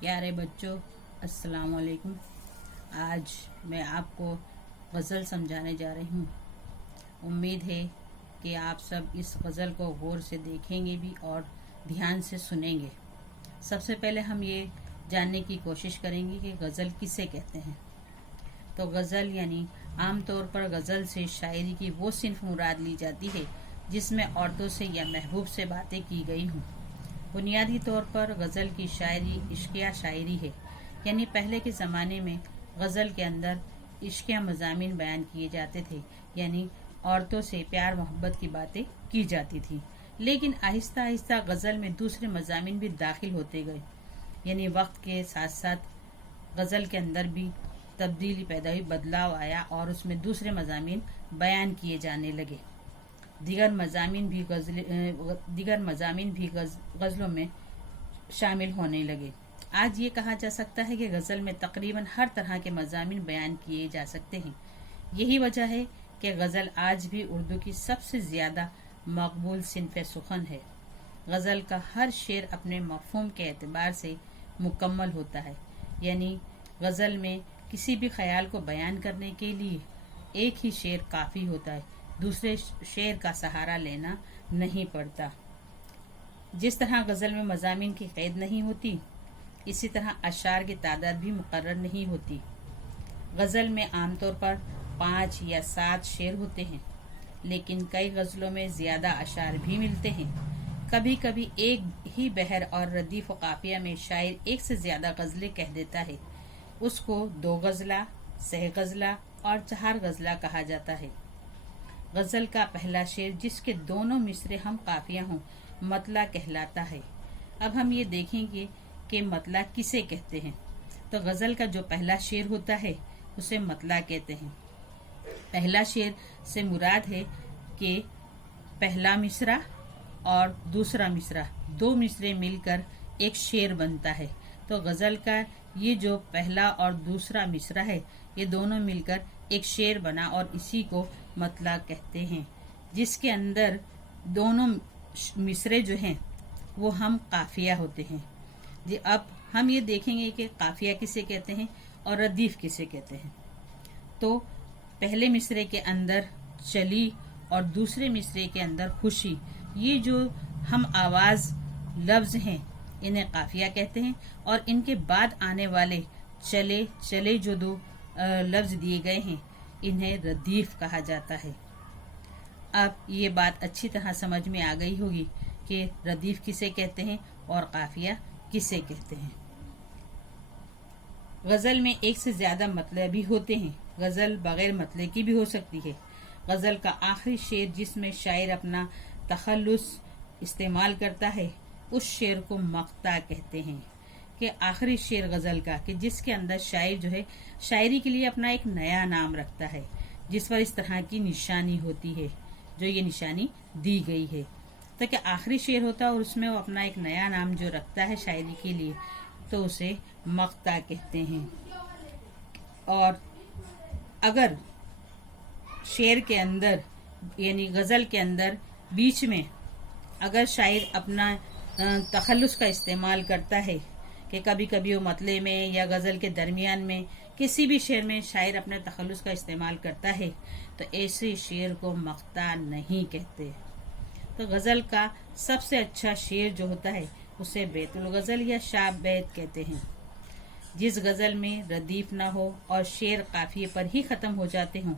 प्यारे बच्चों, अस्सलाम वालेकुम। आज मैं आपको गज़ल समझाने जा रही हूँ। उम्मीद है कि आप सब इस गज़ल को गौर से देखेंगे भी और ध्यान से सुनेंगे। सबसे पहले हम ये जानने की कोशिश करेंगे कि गज़ल किसे कहते हैं। तो गज़ल यानी आम तौर पर गज़ल से शायरी की वो सिन्फ मुराद ली जाती है जिसमें औरतों से या महबूब से बातें की गई हों। बुनियादी तौर पर गज़ल की शायरी इश्किया शायरी है, यानी पहले के ज़माने में गज़ल के अंदर इश्किया मज़ामीन बयान किए जाते थे, यानी औरतों से प्यार मोहब्बत की बातें की जाती थी। लेकिन आहिस्ता आहिस्ता गज़ल में दूसरे मज़ामीन भी दाखिल होते गए, यानी वक्त के साथ साथ गज़ल के अंदर भी तब्दीली पैदा हुई, बदलाव आया और उसमें दूसरे मज़ामीन बयान किए जाने लगे। दीगर मज़ामीन भी गज़लों में शामिल होने लगे। आज ये कहा जा सकता है कि गज़ल में तकरीबन हर तरह के मज़ामीन बयान किए जा सकते हैं। यही वजह है कि गज़ल आज भी उर्दू की सबसे ज़्यादा मकबूल सिन्फ़ सुखन है। गज़ल का हर शेर अपने मफ़हूम के एतबार से मुकम्मल होता है, यानी गज़ल में किसी भी ख्याल को बयान करने के लिए एक ही शेर काफ़ी होता है, दूसरे शेर का सहारा लेना नहीं पड़ता। जिस तरह गज़ल में मज़ामीन की क़ैद नहीं होती, इसी तरह अशार की तादाद भी मुकर्रर नहीं होती। गज़ल में आमतौर पर 5 या 7 शेर होते हैं, लेकिन कई गज़लों में ज़्यादा अशार भी मिलते हैं। कभी कभी एक ही बहर और रदीफ व काफिया में शायर एक से ज़्यादा गज़लें कह देता है। उसको 2 गज़ला, सह गज़ला और 4 गज़ला कहा जाता है। गज़ल का पहला शेर जिसके दोनों मिसरे हम काफिया हों, मतला कहलाता है। अब हम ये देखेंगे कि मतला किसे कहते हैं। तो गज़ल का जो पहला शेर होता है उसे मतला कहते हैं। पहला शेर से मुराद है कि पहला मिसरा और दूसरा मिसरा, 2 मिसरे मिलकर एक शेर बनता है। तो गज़ल का ये जो पहला और दूसरा मिसरा है, ये दोनों मिलकर एक शेर बना और इसी को मतला कहते हैं, जिसके अंदर दोनों मिसरे जो हैं वो हम काफिया होते हैं। जी, अब हम ये देखेंगे कि काफिया किसे कहते हैं और रदीफ किसे कहते हैं। तो पहले मिसरे के अंदर चली और दूसरे मिसरे के अंदर खुशी, ये जो हम आवाज लफ्ज हैं इन्हें काफिया कहते हैं, और इनके बाद आने वाले चले चले जो 2 लफ्ज दिए गए हैं इन्हें रदीफ कहा जाता है। अब ये बात अच्छी तरह समझ में आ गई होगी कि रदीफ किसे कहते हैं और काफिया किसे कहते हैं। गज़ल में एक से ज्यादा मतले भी होते हैं। गज़ल बगैर मतले की भी हो सकती है। गज़ल का आखिरी शेर जिसमें शायर अपना तखल्लुस इस्तेमाल करता है, उस शेर को मक्ता कहते हैं। कि आखिरी शेर गज़ल का कि जिसके अंदर शायर जो है शायरी के लिए अपना एक नया नाम रखता है, जिस पर इस तरह की निशानी होती है, जो ये निशानी दी गई है। तो क्या आखिरी शेर होता है और उसमें वो अपना एक नया नाम जो रखता है शायरी के लिए, तो उसे मक्ता कहते हैं। और अगर शेर के अंदर यानी गज़ल के अंदर बीच में अगर शायर अपना तखल्लुस का इस्तेमाल करता है कि कभी कभी वो मतले में या गज़ल के दरमियान में किसी भी शेर में शायर अपने तखल्लुस का इस्तेमाल करता है, तो ऐसे शेर को मक्ता नहीं कहते। तो गज़ल का सबसे अच्छा शेर जो होता है उसे बैतुल गज़ल या शाब बैत कहते हैं। जिस गज़ल में रदीफ ना हो और शेर काफिए पर ही ख़त्म हो जाते हों,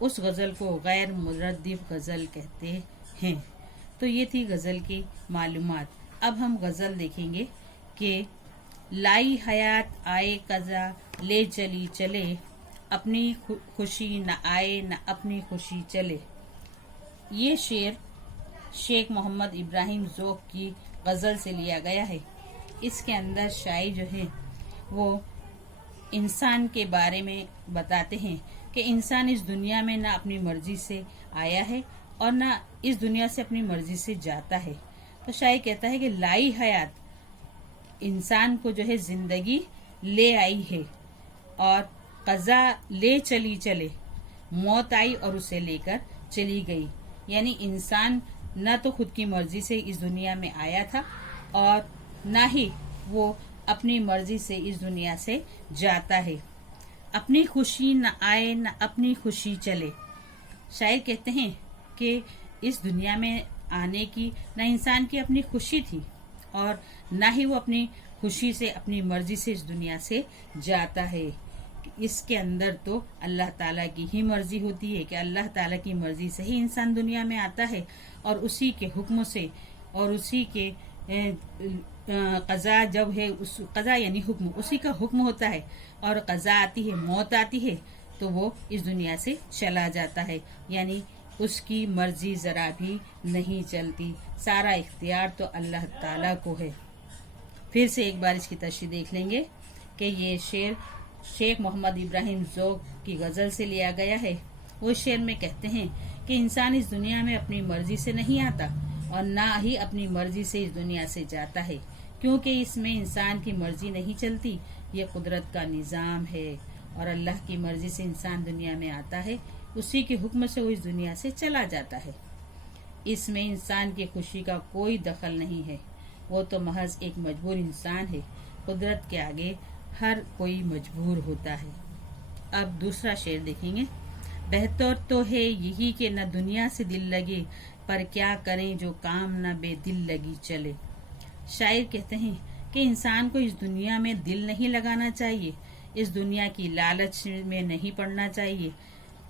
उस गज़ल को गैर मुरद्दिफ गज़ल कहते हैं। तो ये थी गज़ल की मालूमात। अब हम गज़ल देखेंगे कि लाई हयात आए कज़ा ले चली चले, अपनी खुशी न आए न अपनी खुशी चले। ये शेर शेख मोहम्मद इब्राहिम ज़ौक़ की गज़ल से लिया गया है। इसके अंदर शायर जो है वो इंसान के बारे में बताते हैं कि इंसान इस दुनिया में ना अपनी मर्जी से आया है और ना इस दुनिया से अपनी मर्जी से जाता है। तो शायर कहता है कि लाई हयात, इंसान को जो है जिंदगी ले आई है, और कज़ा ले चली चले, मौत आई और उसे लेकर चली गई। यानी इंसान न तो खुद की मर्जी से इस दुनिया में आया था और ना ही वो अपनी मर्जी से इस दुनिया से जाता है। अपनी खुशी न आए न अपनी खुशी चले। शायर कहते हैं कि इस दुनिया में आने की न इंसान की अपनी खुशी थी और न ही वो अपनी खुशी से अपनी मर्जी से इस दुनिया से जाता है। इसके अंदर तो अल्लाह ताला की ही मर्जी होती है कि अल्लाह ताला की मर्जी से ही इंसान दुनिया में आता है और उसी के हुक्म से और उसी के कज़ा जब है उस कज़ा यानी हुक्म, उसी का हुक्म होता है और कज़ा आती है, मौत आती है तो वो इस दुनिया से चला जाता है। यानी उसकी मर्जी जरा भी नहीं चलती, सारा इख्तियार तो अल्लाह ताला को है। फिर से एक बार इसकी तशरीह देख लेंगे कि ये शेर शेख मोहम्मद इब्राहिम ज़ौक़ की गज़ल से लिया गया है। वो शेर में कहते हैं कि इंसान इस दुनिया में अपनी मर्जी से नहीं आता और ना ही अपनी मर्जी से इस दुनिया से जाता है, क्योंकि इसमें इंसान की मर्जी नहीं चलती। ये कुदरत का निज़ाम है और अल्लाह की मर्जी से इंसान दुनिया में आता है, उसी के हुक्म से वो इस दुनिया से चला जाता है। इसमें इंसान की खुशी का कोई दखल नहीं है, वो तो महज एक मजबूर इंसान है। कुदरत के आगे हर कोई मजबूर होता है। अब दूसरा शेर देखेंगे। बेहतर तो है यही कि न दुनिया से दिल लगे, पर क्या करें जो काम न बेदिल लगी चले। शायर कहते हैं कि इंसान को इस दुनिया में दिल नहीं लगाना चाहिए, इस दुनिया की लालच में नहीं पड़ना चाहिए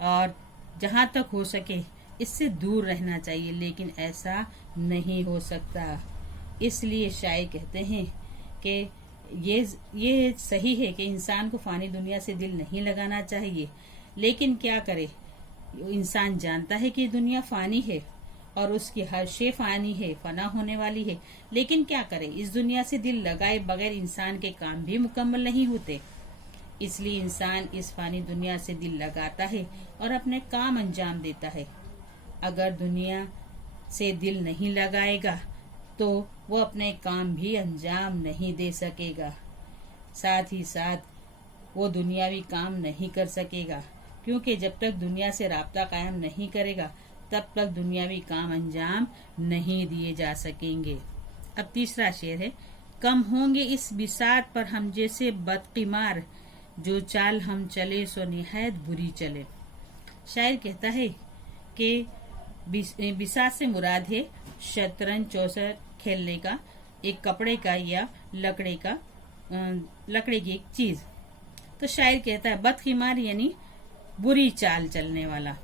और जहाँ तक हो सके इससे दूर रहना चाहिए, लेकिन ऐसा नहीं हो सकता। इसलिए शायर कहते हैं कि ये सही है कि इंसान को फानी दुनिया से दिल नहीं लगाना चाहिए, लेकिन क्या करे, इंसान जानता है कि दुनिया फानी है और उसकी हर शे फानी है, फना होने वाली है, लेकिन क्या करे, इस दुनिया से दिल लगाए बगैर इंसान के काम भी मुकम्मल नहीं होते। इसलिए इंसान इस फानी दुनिया से दिल लगाता है और अपने काम अंजाम देता है। अगर दुनिया से दिल नहीं लगाएगा तो वो अपने काम भी अंजाम नहीं दे सकेगा, साथ ही साथ वो दुनियावी काम नहीं कर सकेगा, क्योंकि जब तक दुनिया से राब्ता कायम नहीं करेगा तब तक दुनियावी काम अंजाम नहीं दिए जा सकेंगे। अब तीसरा शेर है। कम होंगे इस बिसात पर हम जैसे बदकिमार, जो चाल हम चले सो निहायत बुरी चले। शायर कहता है कि बिसात से मुराद है शतरंज चौसर खेलने का एक कपड़े का या लकड़े की एक चीज। तो शायर कहता है बदकिमार यानी बुरी चाल चलने वाला।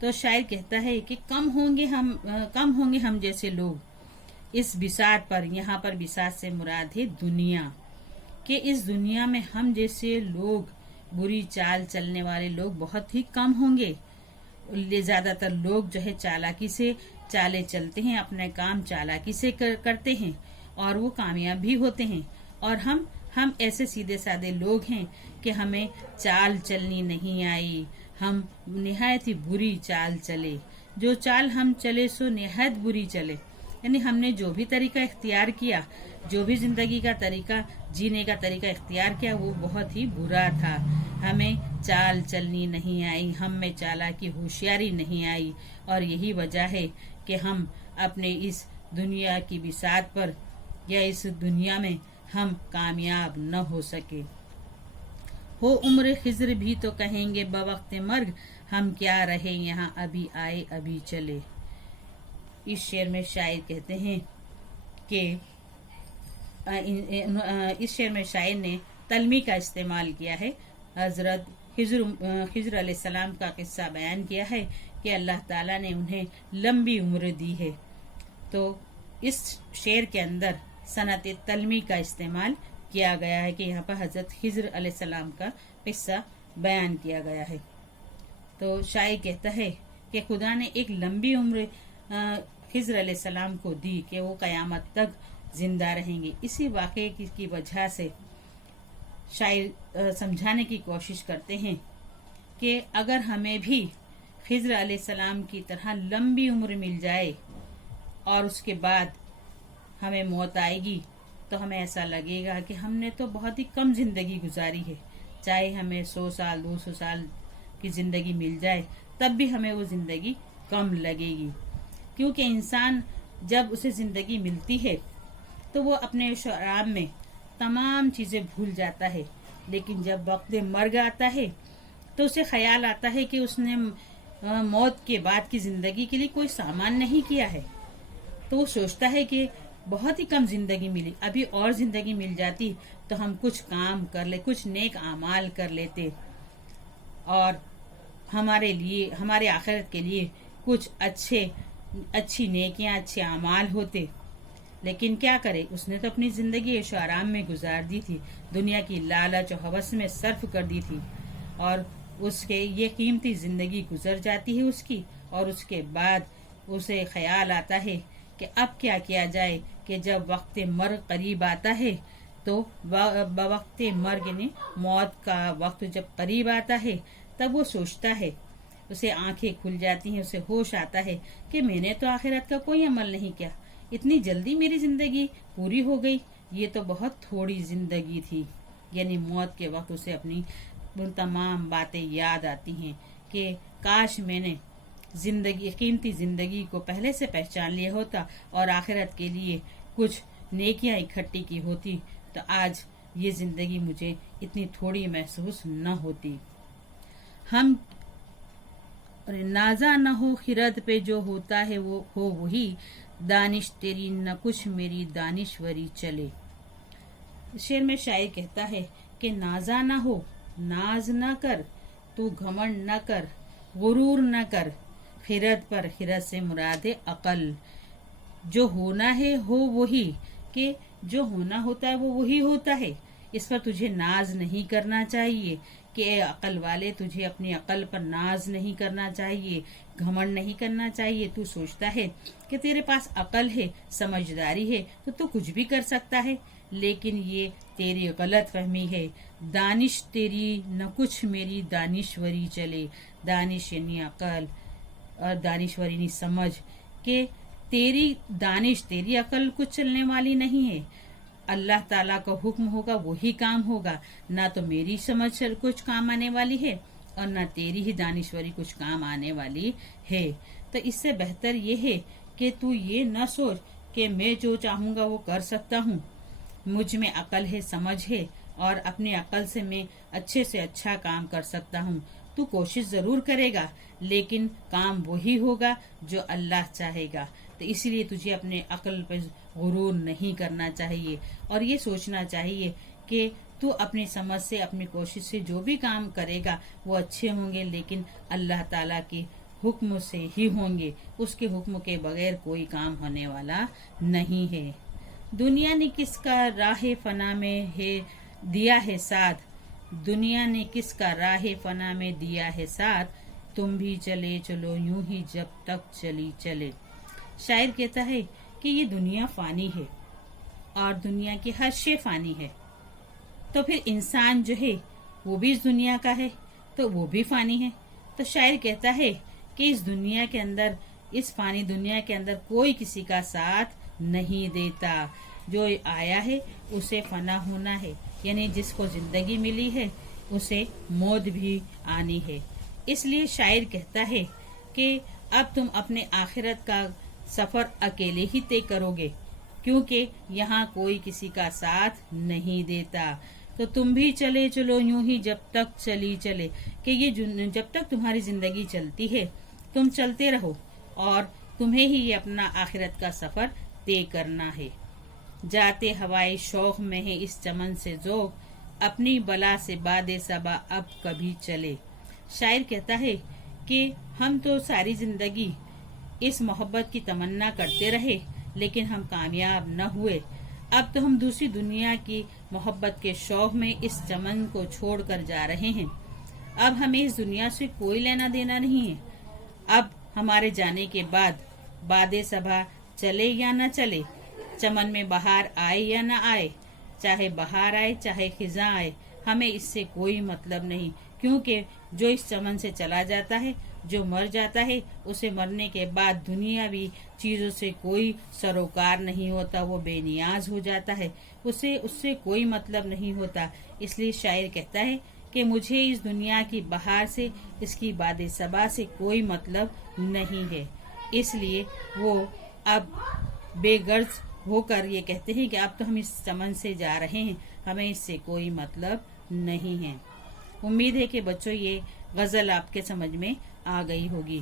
तो शायर कहता है कि कम होंगे हम जैसे लोग इस बिसात पर, यहाँ पर बिसात से मुराद है दुनिया, कि इस दुनिया में हम जैसे लोग, बुरी चाल चलने वाले लोग बहुत ही कम होंगे। ज्यादातर लोग जो है चालाकी से चाले चलते हैं, अपने काम चालाकी से करते हैं और वो कामयाब भी होते हैं। और हम ऐसे सीधे साधे लोग हैं कि हमें चाल चलनी नहीं आई, हम निहायत ही बुरी चाल चले। जो चाल हम चले सो निहायत बुरी चले, यानी हमने जो भी तरीका इख्तियार किया, जो भी जिंदगी का तरीका, जीने का तरीका इख्तियार किया, वो बहुत ही बुरा था। हमें चाल चलनी नहीं आई, हम में चालाकी होशियारी नहीं आई और यही वजह है कि हम अपने इस दुनिया की बिसात पर या इस दुनिया में हम कामयाब न हो सके। हो उम्र खिज्र भी तो कहेंगे बवक्त मर्ग, हम क्या रहे यहाँ अभी आए अभी चले। इस शेर में शायर कहते हैं कि इस शेर में शायर ने तलमी का इस्तेमाल किया है। हजरत खिज्र अलैहिस्सलाम का किस्सा बयान किया है कि अल्लाह ताला ने उन्हें लंबी उम्र दी है। तो इस शेर के अंदर सनत तलमी का इस्तेमाल किया गया है कि यहाँ पर हजरत खिज्र अलैहिस्सलाम का किस्सा बयान किया गया है। तो शायर कहता है कि खुदा ने एक लंबी उम्र खिज्र अलैहिस्सलाम को दी कि वो कयामत तक जिंदा रहेंगे। इसी वाक़े की वजह से शायर समझाने की कोशिश करते हैं कि अगर हमें भी खिज्र अलैहिस्सलाम की तरह लंबी उम्र मिल जाए और उसके बाद हमें मौत आएगी तो हमें ऐसा लगेगा कि हमने तो बहुत ही कम जिंदगी गुजारी है। चाहे हमें 100 साल 200 साल की जिंदगी मिल जाए तब भी हमें वो जिंदगी कम लगेगी, क्योंकि इंसान जब उसे जिंदगी मिलती है तो वो अपने ऐशो आराम में तमाम चीजें भूल जाता है, लेकिन जब वक्त मर्ग आता है तो उसे ख्याल आता है कि उसने मौत के बाद की जिंदगी के लिए कोई सामान नहीं किया है। तो वो सोचता है कि बहुत ही कम जिंदगी मिली, अभी और जिंदगी मिल जाती तो हम कुछ काम कर ले, कुछ नेक आमाल कर लेते और हमारे लिए, हमारे आखिरत के लिए कुछ अच्छी नेकियां, अच्छे अमाल होते। लेकिन क्या करे, उसने तो अपनी जिंदगी ऐशो आराम में गुजार दी थी, दुनिया की लालच और हवस में सर्फ कर दी थी और उसके ये कीमती जिंदगी गुजर जाती है उसकी। और उसके बाद उसे ख्याल आता है कि अब क्या किया जाए कि जब वक्त मर्ग करीब आता है तो वक्त मर्ग ने मौत का वक्त जब करीब आता है तब वो सोचता है, उसे आंखें खुल जाती हैं, उसे होश आता है कि मैंने तो आखिरत का कोई अमल नहीं किया, इतनी जल्दी मेरी जिंदगी पूरी हो गई, ये तो बहुत थोड़ी जिंदगी थी। यानी मौत के वक्त उसे अपनी उन तमाम बातें याद आती हैं कि काश मैंने कीमती जिंदगी को पहले से पहचान लिया होता और आखिरत के लिए कुछ नेकियां इकट्ठी की होती तो आज ये जिंदगी मुझे इतनी थोड़ी महसूस न होती। हम नाजा न हो खिरद पे जो होता है वो हो वही, दानिश तेरी न कुछ मेरी दानिश्वरी चले। शेर में शायर कहता है कि नाजा न हो, नाज न कर, तू घमंड न कर, गुरूर न कर, खिरद पर, खिरद से मुराद है अकल। जो होना है हो वही, कि जो होना होता है वो वही होता है, इस पर तुझे नाज नहीं करना चाहिए कि ए अकल वाले, तुझे अपनी अकल पर नाज नहीं करना चाहिए, घमंड नहीं करना चाहिए। तू सोचता है कि तेरे पास अकल है, समझदारी है तो तू कुछ भी कर सकता है, लेकिन ये तेरी गलत फहमी है। दानिश तेरी न कुछ मेरी दानिश्वरी चले, दानिश यानी अकल और दानिश्वरी यानी समझ, के तेरी दानिश, तेरी अकल कुछ चलने वाली नहीं है। अल्लाह ताला का हुक्म होगा वही काम होगा, ना तो मेरी समझ कुछ काम आने वाली है और ना तेरी ही दानिश्वरी कुछ काम आने वाली है। तो इससे बेहतर ये है कि तू ये न सोच कि मैं जो चाहूंगा वो कर सकता हूँ। मुझ में अकल है, समझ है और अपनी अकल से मैं अच्छे से अच्छा काम कर सकता हूँ। तू कोशिश जरूर करेगा लेकिन काम वही होगा जो अल्लाह चाहेगा। तो इसीलिए तुझे अपने अकल पर गुरूर नहीं करना चाहिए और ये सोचना चाहिए कि तू अपनी समझ से, अपनी कोशिश से जो भी काम करेगा वो अच्छे होंगे, लेकिन अल्लाह ताला के हुक्म से ही होंगे, उसके हुक्म के बगैर कोई काम होने वाला नहीं है। दुनिया ने किसका राह फना में है दिया है साथ, दुनिया ने किसका राह फना में दिया है साथ, तुम भी चले चलो यूं ही जब तक चली चले। शायर कहता है कि ये दुनिया फानी है और दुनिया की हर शे फानी है, तो फिर इंसान जो है वो भी इस दुनिया का है तो वो भी फानी है। तो शायर कहता है कि इस दुनिया के अंदर, इस फानी दुनिया के अंदर कोई किसी का साथ नहीं देता। जो आया है उसे फना होना है, यानी जिसको जिंदगी मिली है उसे मौत भी आनी है। इसलिए शायर कहता है कि अब तुम अपने आखिरत का सफर अकेले ही तय करोगे, क्योंकि यहाँ कोई किसी का साथ नहीं देता। तो तुम भी चले चलो यूं ही जब तक चली चले, कि ये जब तक तुम्हारी जिंदगी चलती है तुम चलते रहो और तुम्हें ही ये अपना आखिरत का सफर तय करना है। जाते हवाई शौक में है इस चमन से जोग, अपनी बला से बादे सबा अब कभी चले। शायर कहता है कि हम तो सारी जिंदगी इस मोहब्बत की तमन्ना करते रहे लेकिन हम कामयाब न हुए। अब तो हम दूसरी दुनिया की मोहब्बत के शौक में इस चमन को छोड़कर जा रहे हैं। अब हमें इस दुनिया से कोई लेना देना नहीं है। अब हमारे जाने के बाद बादे सबा चले या न चले, चमन में बहार आए या न आए, चाहे बहार आए चाहे खिजा आए, हमें इससे कोई मतलब नहीं, क्योंकि जो इस चमन से चला जाता है, जो मर जाता है, उसे मरने के बाद दुनियावी चीजों से कोई सरोकार नहीं होता, वो बेनियाज हो जाता है, उसे उससे कोई मतलब नहीं होता। इसलिए शायर कहता है कि मुझे इस दुनिया की बहार से, इसकी बादे सबा से कोई मतलब नहीं है। इसलिए वो अब बेगर्ज ہو کر یہ کہتے ہیں کہ اب تو ہم اس چمن سے جا رہے ہیں، ہمیں اس سے کوئی مطلب نہیں ہے۔ امید ہے کہ بچوں یہ غزل آپ کے سمجھ میں آ گئی ہوگی۔